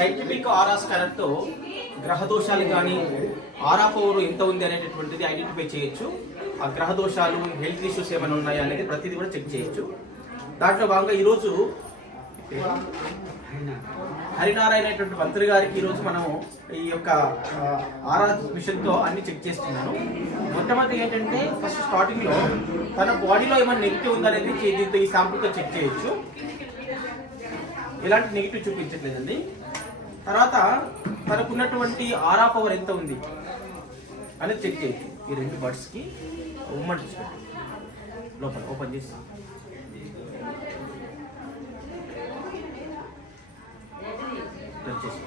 Scientific ఆరా scanner గ్రహదోషాలు కానీ ఆరా power ఎంత ఉంది అనేటటువంటిది ఐడెంటిఫై చేయొచ్చు. ఆ గ్రహదోషాలు హెల్త్ ఇష్యూస్ ఏమైనా ఉన్నాయా అనేది ప్రతిదీ కూడా చెక్ చేయొచ్చు. దాంట్లో భాగంగా ఈరోజు హరినారాయణ అనేటువంటి మంత్రి గారికి ఈరోజు మనము ఈ యొక్క ఆ, ఆరా అన్ని చెక్ చేస్తున్నాను. మొట్టమొదటి ఏంటంటే ఫస్ట్ స్టార్టింగ్లో తన బాడీలో ఏమైనా నెగిటివ్ ఉందనేది దీంతో ఈ శాంపుల్తో చెక్ చేయొచ్చు. ఎలాంటి నెగిటివ్ చూపించట్లేదండి. తర్వాత తనకున్నటువంటి ఆరా పవర్ ఎంత ఉంది అనేది చెక్ చేయండి ఈ రెండు బర్డ్స్కి ఉమ్మడి లోపల ఓపెన్ చేసి. మూడు చేసి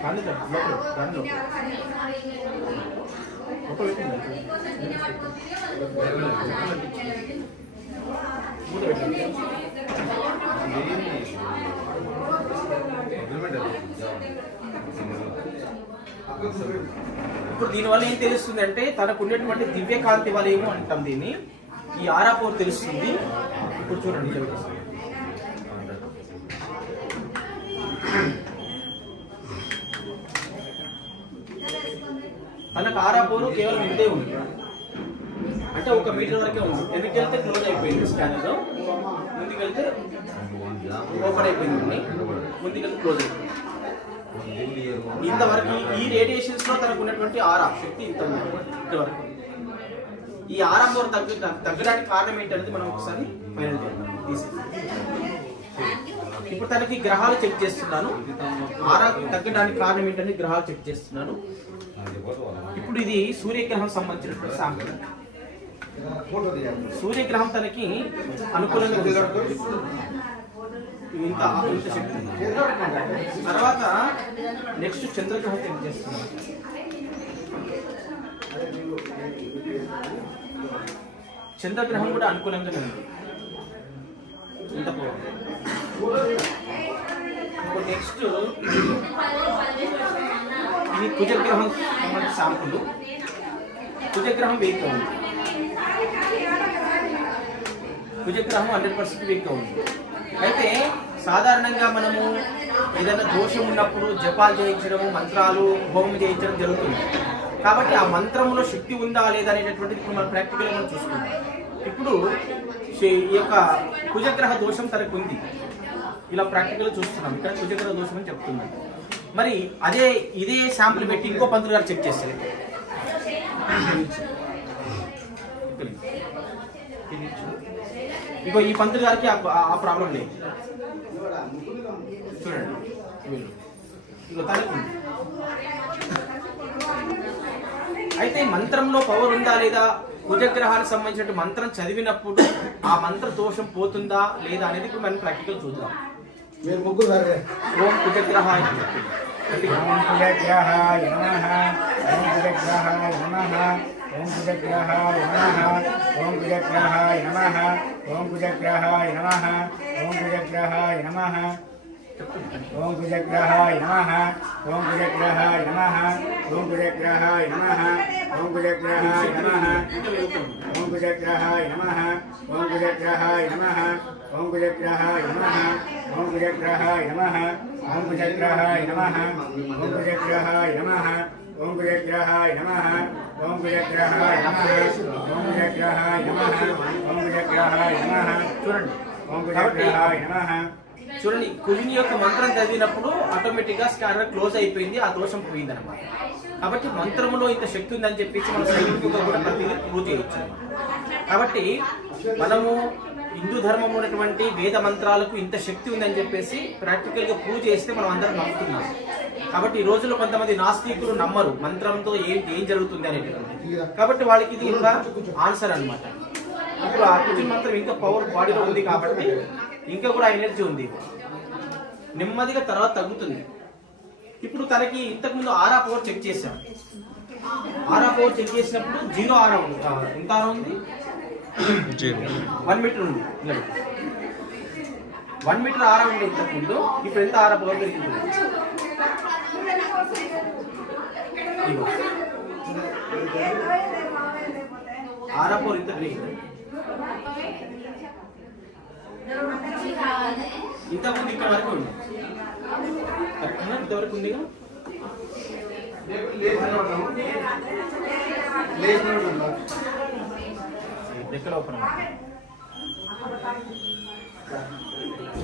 కానీ లోపల దాని లోపల లోపల పెట్టింది మూత పెట్టండి ఇప్పుడు దీనివల్ల ఏం తెలుస్తుంది అంటే తనకు ఉన్నటువంటి దివ్య కాంతి వలయము అంటాం దీన్ని. ఈ ఆరాపోర్ తెలుస్తుంది. ఇప్పుడు చూడండి. తనకు ఆరాపోరు కేవలం ఇంతే ఉంది. అంటే ఒక మీటర్ వరకే ఉంది. వెనక్కి వెళ్తే క్లోజ్ అయిపోయింది స్కానర్. ముందుకెళ్తే ఓపెన్ అయిపోయింది. ముందుకెళ్తే క్లోజ్ అయిపోయింది. ఇంతవరకు ఈ- రేడియేషన్స్లో తనకు ఉన్నటువంటి ఆరా శక్తి ఇంత ఇంతవరకు. ఈ ఆరా తగ్గ తగ్గడానికి కారణం ఏంటనేది మనం ఒకసారి ఫైనల్ ఇప్పుడు తనకి గ్రహాలు చెక్ చేస్తున్నాను. ఆరా తగ్గడానికి కారణం ఏంటని గ్రహాలు చెక్ చేస్తున్నాను. ఇప్పుడు ఇది సూర్యగ్రహం సంబంధించినటువంటి సాంపుల్ సూర్యగ్రహం తనకి అనుకూలంగా ఇంత ఇంత శక్తి తర్వాత నెక్స్ట్ చంద్రగ్రహం చెక్ చేస్తున్నాం చంద్రగ్రహం కూడా అనుకూలంగా ఉంది. ఇంత నెక్స్ట్ ఇది కుజగ్రహం సంబంధించిన శాంపుల్ కుజగ్రహం వీక్ ఉంది. కుజగ్రహం హండ్రెడ్ పర్సెంట్ వీక్ ఉంది. అయితే సాధారణంగా మనము ఏదైనా దోషం ఉన్నప్పుడు జపాలు చేయించడం మంత్రాలు హోమం చేయించడం జరుగుతుంది. కాబట్టి ఆ మంత్రంలో శక్తి ఉందా లేదా అనేటటువంటిది ఇప్పుడు మనం ప్రాక్టికల్గా మనం చూసుకుంటాం ఇప్పుడు ఈ యొక్క కుజగ్రహ దోషం తనకు ఉంది. ఇలా ప్రాక్టికల్ చూస్తున్నాం. ఇక్కడ కుజగ్రహ దోషం అని చెప్తున్నాం మరి అదే ఇదే శాంపుల్ పెట్టి ఇంకో పంతులు గారు చెక్ చేస్తారు. ఇగో ఈ పంతులు గారికి ఆ ప్రాబ్లం లేదు. చూడండి. అయితే మంత్రంలో పవర్ ఉందా లేదా కుజగ్రహానికి సంబంధించిన మంత్రం చదివినప్పుడు ఆ మంత్ర దోషం పోతుందా లేదా అనేది ఇప్పుడు మనం ప్రాక్టికల్ చూద్దాం మీరు ముగ్గురు ఓం కుజగ్రహాయ. ఓం కుజగ్రహాయ నమః ఓం కుజగ్రహాయ నమః ఓం కుజగ్రహాయ నమ ఓం కుజగ్రహాయ నమ ఓం కుజగ్రహాయ నమ ఓం కుజగ్రహాయ నమ ఓం కుజగ్రహాయ నమ ఓం కుజగ్రహాయ నమ ఓం కుజగ్రహాయ నమ ఓం కుజగ్రహాయ నమ ఓం కుజగ్రహాయ నమ ఓం కుజగ్రహాయ నమ ఓం కుజగ్రహాయ నమ ఓం కుజగ్రహాయ నమ ఓం కుజగ్రహాయ నమ ఓం కుజగ్రహాయ నమ ఓం కుజగ్రహాయ నమః. ఓం కుజగ్రహాయ నమః. ఓం కుజగ్రహాయ నమః. ఓం కుజగ్రహాయ నమః. చూడండి. ఓం కుజగ్రహాయ నమః. చూడండి కుజుని యొక్క మంత్రం చదివినప్పుడు ఆటోమేటిక్గా స్కానర్ క్లోజ్ అయిపోయింది ఆ దోషం పోయింది అనమాట కాబట్టి మంత్రములో ఇంత శక్తి ఉందని చెప్పేసి మనం సైనికులు కూడా ప్రతిదీ ప్రూవ్ చేయొచ్చు. కాబట్టి మనము హిందూ ధర్మం ఉన్నటువంటి వేద మంత్రాలకు ఇంత శక్తి ఉందని చెప్పేసి ప్రాక్టికల్గా ప్రూవ్ చేస్తే మనం అందరం నమ్ముతున్నాం. కాబట్టి ఈ రోజుల్లో కొంతమంది నాస్తికులు నమ్మరు. మంత్రంతో ఏం ఏం జరుగుతుంది అనేటటువంటి కాబట్టి వాళ్ళకి ఇది ఇంకా ఆన్సర్ అన్నమాట. ఇప్పుడు ఆ మంత్రం ఇంకా పవర్ బాడీలో ఉంది కాబట్టి ఇంకా కూడా ఎనర్జీ ఉంది. నెమ్మదిగా తర్వాత తగ్గుతుంది. ఇప్పుడు తనకి ఇంతకు ముందు ఆరా పవర్ చెక్ చేశాం. ఆరా పవర్ చెక్ చేసినప్పుడు జీరో ఆరా ఉంది. ఎంత ఆరా ఉంది? వన్ మీటర్ ఉంది. వన్ మీటర్ ఆరా ఉంది ఇంతకు ముందు ఇప్పుడు ఎంత ఆరా పవర్ పెరిగింది ఇగో. ఆరా పవర్ ఇంత పెరిగింది ఇంతకుముందు ఇక్కడ వరకు ఉంది కరెక్టేనా? ఇంతవరకు ఉంది ఎక్కడ ఓపెన్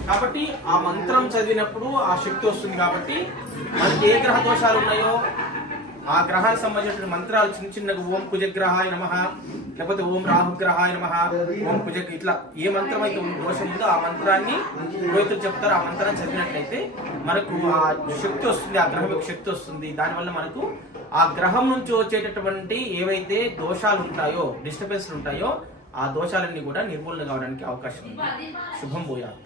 కాబట్టి ఆ మంత్రం చదివినప్పుడు ఆ శక్తి వస్తుంది కాబట్టి మనకి ఏ గ్రహ దోషాలు ఉన్నాయో ఆ గ్రహానికి సంబంధించిన మంత్రాలు చిన్న చిన్నగా ఓం కుజగ్రహాయ నమ లేకపోతే ఓం రాహుగ్రహాయ నమ ఓం కుజ ఇట్లా ఏ మంత్రం అయితే దోషం ఉందో ఆ మంత్రాన్ని పురోహితులు చెప్తారు. ఆ మంత్రాన్ని చదివినట్లయితే మనకు ఆ శక్తి వస్తుంది ఆ గ్రహం యొక్క శక్తి వస్తుంది. దానివల్ల మనకు ఆ గ్రహం నుంచి వచ్చేటటువంటి ఏవైతే దోషాలు ఉంటాయో డిస్టర్బెన్స్లు ఉంటాయో ఆ దోషాలన్నీ కూడా నిర్మూలన కావడానికి అవకాశం ఉంది. శుభం పోయాలి